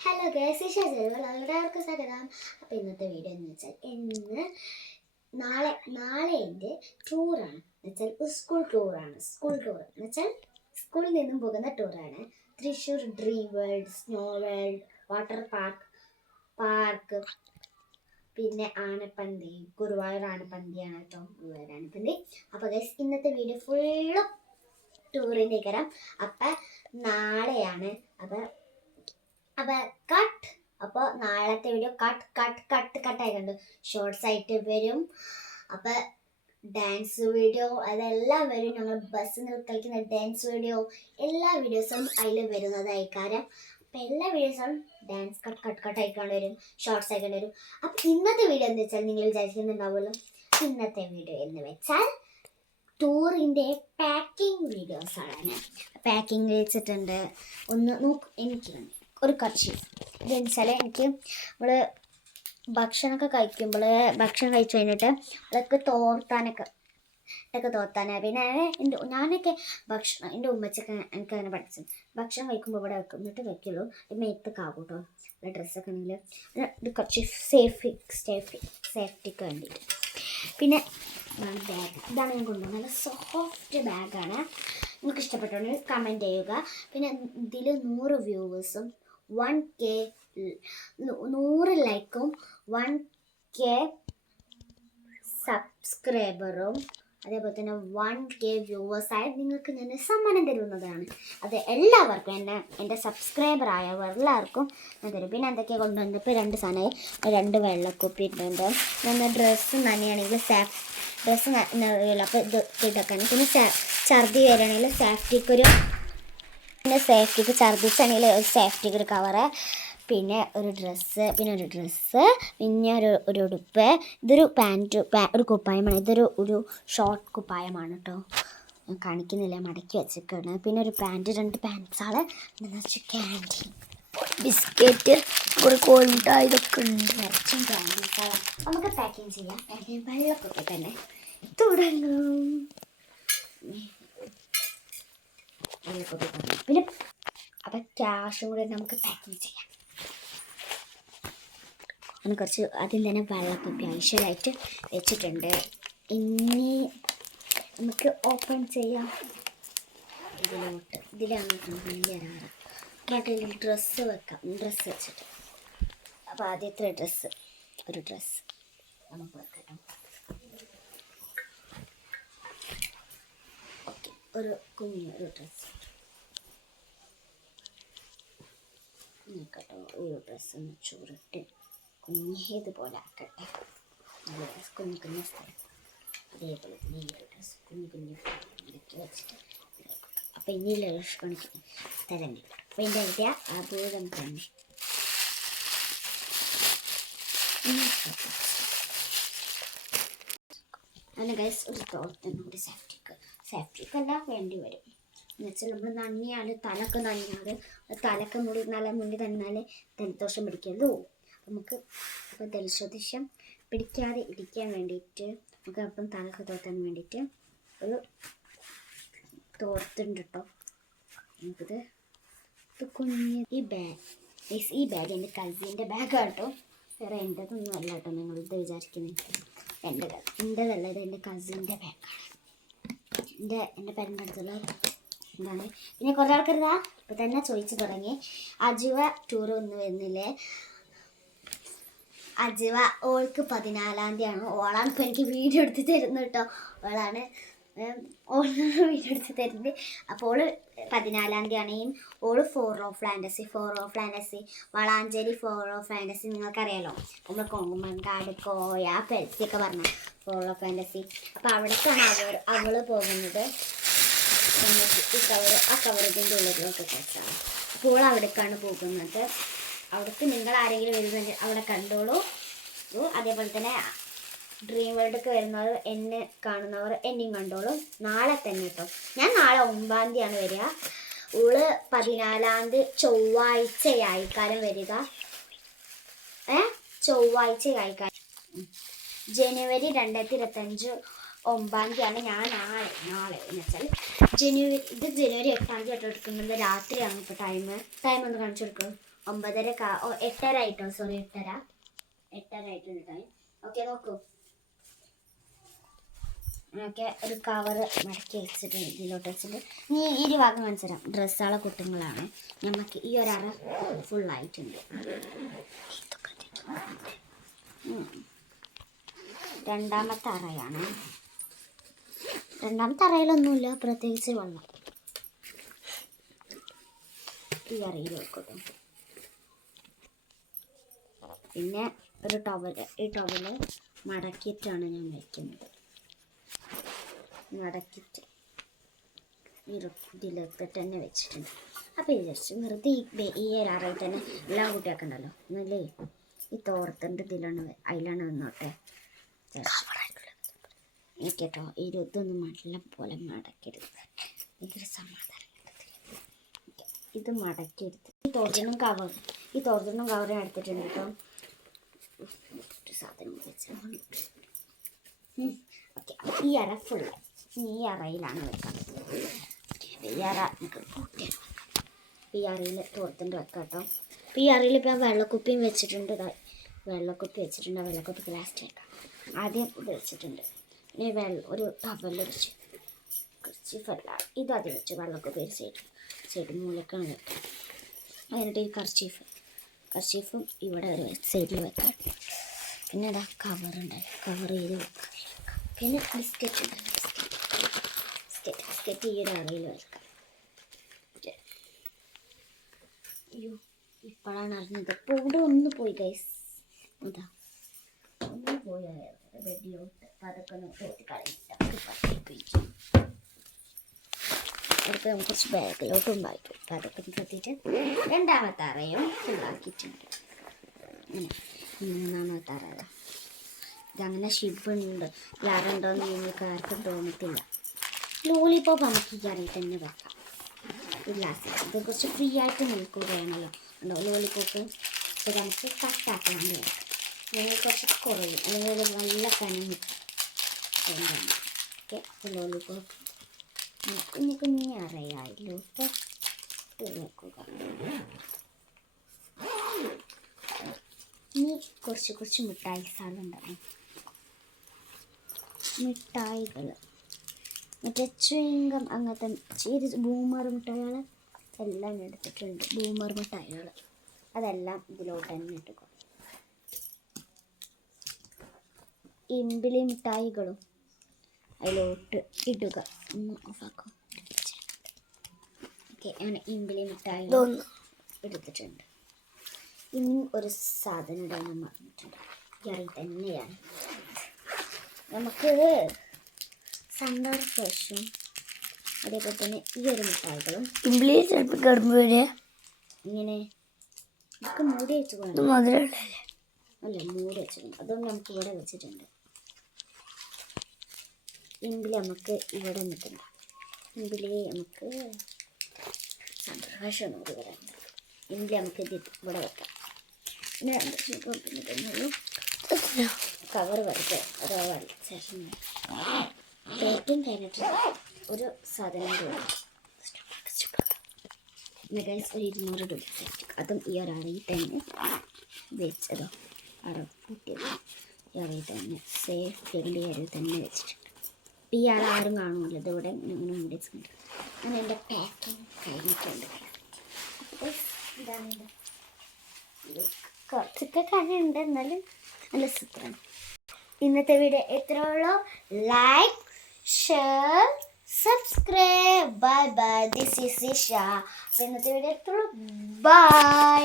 Hello guys, എല്ലാവർക്കും സ്വാഗതം. അപ്പോൾ ഇന്നത്തെ വീഡിയോ എന്ന് വെച്ചാൽ നാളെ എൻ്റെ ടൂറാണ്. എന്നുവെച്ചാൽ സ്കൂൾ ടൂറാണ്. എന്ന് വെച്ചാൽ സ്കൂളിൽ നിന്നും പോകുന്ന ടൂറാണ്. Thrissur dream world, snow world, water park, പിന്നെ ആനപ്പന്തി, ഗുരുവായൂർ ആനപ്പന്തിയാണ് കേട്ടോ, ഗുരുവായൂർ ആനപ്പന്തി. അപ്പോൾ ഗൈസ് ഇന്നത്തെ വീഡിയോ ഫുള്ളും ടൂറിൻ്റെ കയറാം. അപ്പം നാളെയാണ്. അപ്പോൾ നാളത്തെ വീഡിയോ കട്ടായി കണ്ടു ഷോർട്സ് ആയിട്ട് വരും. അപ്പോൾ ഡാൻസ് വീഡിയോ അതെല്ലാം വരും. ഞങ്ങൾ ബസ്സിൽ കളിക്കുന്ന ഡാൻസ് വീഡിയോ എല്ലാ വീഡിയോസും അതിൽ വരുന്നതായിക്കാരം. അപ്പോൾ എല്ലാ വീഡിയോസും ഡാൻസ് കട്ടായിക്കൊണ്ട് വരും, ഷോർട്സ് ആയിക്കൊണ്ട് വരും. അപ്പോൾ ഇന്നത്തെ വീഡിയോ എന്ന് വെച്ചാൽ നിങ്ങൾ വിചാരിക്കുന്നുണ്ടാവുമല്ലോ, ഇന്നത്തെ വീഡിയോ എന്ന് വെച്ചാൽ ടൂറിൻ്റെ പാക്കിംഗ് വീഡിയോസാണ്. പാക്കിംഗ് വെച്ചിട്ടുണ്ട്. ഒന്ന് എനിക്ക് ഒരു കർച്ചീഫ്. ഇതെന്ന് വെച്ചാൽ എനിക്ക് നമ്മൾ ഭക്ഷണം കഴിച്ചു കഴിഞ്ഞിട്ട് അതൊക്കെ തോർത്താനൊക്കെ പിന്നെ ഞാനൊക്കെ ഭക്ഷണം എൻ്റെ ഉമ്മച്ചൊക്കെ എനിക്ക് അങ്ങനെ പഠിച്ചു. ഭക്ഷണം കഴിക്കുമ്പോൾ ഇവിടെ വെക്കും, എന്നിട്ട് വെക്കുള്ളൂ. മേത്തക്കാവും കേട്ടോ ഡ്രസ്സൊക്കെ ആണെങ്കിൽ. ഒരു കർച്ചീഫ് സേഫ്റ്റിക്ക് വേണ്ടിയിട്ട്. പിന്നെ ബാഗ്, ഇതാണ് ഞാൻ കൊണ്ടുപോകുന്നത്. നല്ല സോഫ്റ്റ് ബാഗാണ്. നിങ്ങൾക്ക് ഇഷ്ടപ്പെട്ടുണ്ടെങ്കിൽ കമൻറ്റ് ചെയ്യുക. പിന്നെ ഇതിൽ 100 വ്യൂവേഴ്സും 1K 100 ലൈക്കും 1K സബ്സ്ക്രൈബറും അതേപോലെ തന്നെ 1K വ്യൂവേഴ്സായ നിങ്ങൾക്ക് ഞാൻ സമ്മാനം തരുന്നതാണ്. അത് എല്ലാവർക്കും എൻ്റെ സബ്സ്ക്രൈബറായവർ എല്ലാവർക്കും ഞാൻ തരും. പിന്നെ എന്തൊക്കെയാണ് കൊണ്ടുവന്നത്? ഇപ്പോൾ 2 സാധനമായി. 2 വെള്ളക്കുപ്പി ഇട്ടുണ്ട്. ഞാൻ ഡ്രസ്സ് നനയാണെങ്കിൽ ഡ്രസ്സ് അപ്പോൾ ഇതൊക്കെ. പിന്നെ ഛർദി വരികയാണെങ്കിൽ സേഫ്റ്റിക്ക് ഛർദിച്ചാണെങ്കിൽ ഒരു സേഫ്റ്റിക്ക് ഒരു കവറ്, പിന്നെ ഒരു ഡ്രസ്സ്, പിന്നെ ഒരു ഉടുപ്പ്. ഇതൊരു ഒരു കുപ്പായമാണ്. ഒരു ഷോർട്ട് കുപ്പായമാണ് കേട്ടോ, ഞാൻ കാണിക്കുന്നില്ല, മടക്കി വെച്ചിട്ടാണ്. പിന്നെ ഒരു പാൻറ്റ്, 2 പാൻറ്റ്സാണ്. ക്യാൻറ്റീൻ ബിസ്ക്കറ്റ്, കോഴിമുട്ട, ഇതൊക്കെ ഉണ്ട്. നിറച്ചും ക്യാൻറ്റീൻസാണ്. നമുക്ക് പാക്കിങ് ചെയ്യാം. വെള്ളക്കൊക്കെ തന്നെ തുടങ്ങും. പിന്നെ അപ്പം ക്യാഷും കൂടെ നമുക്ക് പാക്കിങ് ചെയ്യാം. അങ്ങനെ കുറച്ച് ആദ്യം തന്നെ വെള്ളക്കുപ്പി ഐശ്വര്യമായിട്ട് വെച്ചിട്ടുണ്ട്. ഇനി നമുക്ക് ഓപ്പൺ ചെയ്യാം. ഇതിലാണ് ഡ്രസ്സ് വെക്കാം. ഡ്രസ്സ് വെച്ചിട്ട് അപ്പോൾ ആദ്യത്തെ ഒരു ഡ്രസ്സ് നമുക്ക് വെക്കാം. ഓക്കെ, ഒരു ഡ്രസ്സ് കേട്ടോ. ഒരു ഡ്രസ്സ് ചൂറിട്ട് ഇതുപോലെ ആക്കട്ടെ. കുഞ്ഞു സ്ഥലം അതേപോലെ ഈ ഡ്രസ്സ് കുഞ്ഞു ഇതൊക്കെ വെച്ചിട്ട്. അപ്പോൾ ഇനിയുള്ള കാണിക്കുന്നു സ്ഥലം കിട്ടും. അപ്പോൾ എൻ്റെ ഐഡിയ അപൂർവം തന്നെ. അങ്ങനെ ഗൈസ് ഒരു തോർത്തും കൂടി സേഫ്റ്റിക്കല്ല വേണ്ടി വരും. എന്നുവെച്ചാൽ നമ്മൾ തലക്ക് നല്ല മുന്നിൽ തന്നാൽ ജലദോഷം പിടിക്കരുതോ. നമുക്ക് അപ്പോൾ ജലദോഷം പിടിക്കാതെ ഇരിക്കാൻ വേണ്ടിയിട്ട് നമുക്ക് അപ്പം തലക്ക് തോർത്താൻ വേണ്ടിയിട്ട് ഒരു തോർത്തുണ്ട് കേട്ടോ. നമുക്കിത് കുഞ്ഞ് ഈ ബാഗ് എൻ്റെ കസിൻ്റെ ബാഗാണ് കേട്ടോ. വേറെ എൻ്റെതൊന്നും അല്ല കേട്ടോ, നിങ്ങളിത് വിചാരിക്കുന്നത് എൻ്റെതല്ല, ഇത് എൻ്റെ കസിൻ്റെ ബാഗാണ്. എൻ്റെ പേരൻ്റെ അടുത്തുള്ള എന്താണ്. പിന്നെ കുറേ ആൾക്കാർ ഇപ്പം തന്നെ ചോദിച്ചു തുടങ്ങി, അജുവ ടൂർ ഒന്നും വരുന്നില്ലേ? അജുവ ഓൾക്ക് 14-ാം തീയതിയാണ്. ഓളാണ് ഇപ്പോൾ എനിക്ക് വീഡിയോ എടുത്ത് തരുന്നത് കേട്ടോ. ഓളാണ് വീഡിയോ എടുത്ത് തരുന്നത്. അപ്പോൾ 14-ാം തീയതിയാണെങ്കിൽ ഓള് 4 of fantasy Valanchery 4 of fantasy നിങ്ങൾക്കറിയാലോ. നമ്മൾ കൊങ്ങുമങ്കാട്, കോയ, പെൽസിയൊക്കെ പറഞ്ഞ 4 ഓഫ് ഫാൻറ്റസി. അപ്പോൾ അവിടേക്കാണ് അവൾ പോകുന്നത്. ആ കവറിൻ്റെ ഉള്ളിലൊക്കെ വെച്ചാണ്. അപ്പോൾ അവിടേക്കാണ് പോകുന്നത്. അവിടേക്ക് നിങ്ങൾ ആരെങ്കിലും വരുന്നുണ്ട് അവിടെ കണ്ടോളൂ. അതേപോലെ തന്നെ ഡ്രീം വേൾഡൊക്കെ വരുന്നവർ എന്നെ കാണുന്നവർ എന്നെയും കണ്ടോളൂ. നാളെ തന്നെ കേട്ടോ. ഞാൻ നാളെ 9-ാം തീയതിയാണ് വരിക. ഓള് 14-ാം തീയതി ചൊവ്വാഴ്ചയായിക്കാരം വരിക. ചൊവ്വാഴ്ചയായിക്കാരം. ജനുവരി 2025 9-ാം തീയതിയാണ്. ഞാൻ നാളെ എന്ന് വെച്ചാൽ ജനുവരി 8-ാം തീയതി എടുക്കുന്നത് രാത്രിയാണ്. ഇപ്പോൾ ടൈം ഒന്ന് കാണിച്ചു കൊടുക്കും. 8:30 ആയിട്ടോ, സോറി 8:30 ആയിട്ടുണ്ട് ടൈം. ഓക്കെ നോക്കൂ, ഓക്കെ ഒരു കവറ് മടക്കി വെച്ചിട്ടുണ്ട്, ഇതിലോട്ട് വെച്ചിട്ട് നീ ഭാഗം കാണിച്ചു തരാം. ഡ്രസ്സുകളെ കുട്ടികളാണ്, നമുക്ക് ഈ ഒരറ ഫുള്ളായിട്ടുണ്ട്. രണ്ടാമത്തെ അറയാണ്. രണ്ടാമത്തെ അറയിലൊന്നുമില്ല പ്രത്യേകിച്ച് വെള്ളം. ഈ അറയിൽ വെക്കട്ടെ. പിന്നെ ഒരു ടവല്, ഈ ടവല് മടക്കിയിട്ടാണ് ഞാൻ വയ്ക്കുന്നത്. മടക്കിയിട്ട് ഇതിലേക്ക് തന്നെ വെച്ചിട്ടുണ്ട്. അപ്പോൾ വിചാരിച്ചു വെറുതെ ഈ ഒരു അറയിൽ തന്നെ എല്ലാം കുട്ടിയൊക്കെ ഉണ്ടല്ലോ എന്നല്ലേ ഈ തോർത്തിൻ്റെ അതിലാണ് വന്നോട്ടെ കേട്ടോ. ഇതൊന്നും നല്ല പോലെ മടക്കരുത്, ഇതൊരു സമാധാനം. ഇത് മടക്കിയെടുത്ത് ഈ തോർത്തിനും കവറും എടുത്തിട്ടുണ്ട് കേട്ടോ. ഒരു സാധനം വെച്ചാൽ ഓക്കെ. ഈ അറ ഫുള്ള് ഈ അറയിലാണ് വെക്കുന്നത്. ഈ അറ നമുക്ക് കൂട്ടിയാണ് വെക്കാം. ഈ അറയിൽ തോർത്തിൻ്റെ വെക്കാം കേട്ടോ. ഈ അറയിൽ ഇപ്പോൾ വെള്ളക്കുപ്പിയും വെച്ചിട്ടുണ്ട്. വെള്ളക്കുപ്പി വെച്ചിട്ടുണ്ട്, വെള്ളക്കുപ്പിക്ക് ലാസ്റ്റ് വെക്കാം. ആദ്യം ഇത് വെച്ചിട്ടുണ്ട്. പിന്നെ ഒരു ടവല് വെച്ച് കർച്ചീഫല്ല, ഇതാദ്യം വെച്ചു. വെള്ളക്കുപ്പി ഒരു സൈഡ് മൂലക്കാണ് വെക്കാം. അതിനിട്ട് ഈ കർച്ചീഫും ഇവിടെ ഒരു സൈഡിൽ വെക്കാം. പിന്നെ ഇതാ കവറുണ്ട്, കവർ ചെയ്ത് വെക്കാം. പിന്നെ ബിസ്ക്കറ്റ് ഉണ്ട്, ബിസ്ക്കറ്റ് ഈ ഒരു അറയിൽ വെക്കാം. അയ്യോ ഇപ്പോഴാണ് അറിഞ്ഞത്, ഇവിടെ ഒന്ന് പോയി ഗൈസ്, അതാ ഒന്ന് പോയായിരുന്നു ബെഡിലോട്ട്. അപ്പം അതൊക്കെ ഒന്ന് തോട്ടി കളഞ്ഞിട്ട് അടുത്ത് നമുക്ക് കുറച്ച് ബാഗിലോട്ടും വായിക്കും. അപ്പം അതൊക്കെ കത്തിയിട്ട് രണ്ടാമത്തെ അറയും ഫുള്ളാക്കിയിട്ടുണ്ട്. അങ്ങനെ മൂന്നാമത്തെ അറ ഇതങ്ങനെ ഷിബുണ്ട്. യാരുണ്ടോയെന്ന് നിങ്ങൾക്ക് ആർക്കും തോന്നത്തില്ല. ലോലിപോപ്പ് നമുക്ക് ഈ കറിയിൽ തന്നെ വെക്കാം. ഈ ഗ്ലാസ്സിൽ ഇത് കുറച്ച് ഫ്രീ ആയിട്ട് നിൽക്കുകയാണല്ലോ ഉണ്ടോ ലോലിപോപ്പ്. ഇത് നമുക്ക് കട്ടാക്കാണ്ട് വെക്കാം. അല്ലെങ്കിൽ കുറച്ച് കുറയും, അല്ലെങ്കിൽ നല്ല കനം കിട്ടും. ഓക്കെ, അപ്പോൾ ലോലിപോപ്പ് കുഞ്ഞു അറയായിലോട്ട് വെക്കുക. ഇനി കുറച്ച് മിഠായി സാധനമുണ്ടാകും. മിഠായികൾ മറ്റേ ചുവങ്കം അങ്ങനത്തെ ബൂമർ മിഠായികൾ എല്ലാം എടുത്തിട്ടുണ്ട്. ബൂമർ മിഠായികൾ അതെല്ലാം ഇതിലോട്ട് തന്നെ ഇട്ടുക. ഇമ്പിളി മിഠായികളും അതിലോട്ട് ഇടുക. ഓഫാക്കും. ഓക്കെ, അങ്ങനെ ഇമ്പിളി മിഠായി എടുത്തിട്ടുണ്ട്. ഇനി ഒരു സാധനം ഇടാൻ മറന്നിട്ടുണ്ട്. കറി തന്നെയാണ്. നമുക്ക് സൺഫ്ലവർ ഫ്രഷും അതേപോലെ തന്നെ ഈ ഒരു മിഠായികളും ഇമ്പിളി ചിലപ്പോൾ കിടമ്പ് വരിക ഇങ്ങനെ നമുക്ക് മൂടി വെച്ച് പോകണം. അല്ല മൂടി വെച്ചിട്ടുണ്ട്, അതുകൊണ്ട് നമുക്ക് ഇവിടെ വെച്ചിട്ടുണ്ട്. ഇമ്പിളി നമുക്ക് ഇവിടെ നിൽക്കണ്ട. ഇമ്പിളി നമുക്ക് സൺഫ്ലവർ ഫ്രഷ് ഒന്നും കൂടി വരാൻ. ഇമ്പിളി നമുക്ക് ഇത് ഇവിടെ വെക്കാം. പിന്നെ കവർ വരട്ടെ ശേഷം ഏറ്റവും കഴിഞ്ഞിട്ട് ഒരു സാധനം കൂടി ഗൈസ്, ഒരു 200 രൂപ സെറ്റ്. അതും ഈ ഒരറിയിൽ തന്നെ വെച്ചതോ അറക്കിയത് ഈ അറിയിൽ തന്നെ സേഫ് ചെയ്യേണ്ട അറിയിൽ തന്നെ വെച്ചിട്ടുണ്ട്. ഈ ആരും കാണുമല്ലോ, ഇതിവിടെ ഇങ്ങനെ മൂടി വെച്ചിട്ടുണ്ട്. അങ്ങനെ എൻ്റെ പാക്കിങ് കഴിഞ്ഞിട്ടുണ്ട്. ഇതാണ് കുറച്ചൊക്കെ കണ്ടുണ്ട്, എന്നാലും നല്ല സൂപ്പറാണ്. ഇന്നത്തെ വീഡിയോ എത്രയുള്ളൂ. Like, share, subscribe. Bye bye. This is Isha. ഇന്നത്തെ വീഡിയോ എത്രയുള്ളൂ. ബൈ.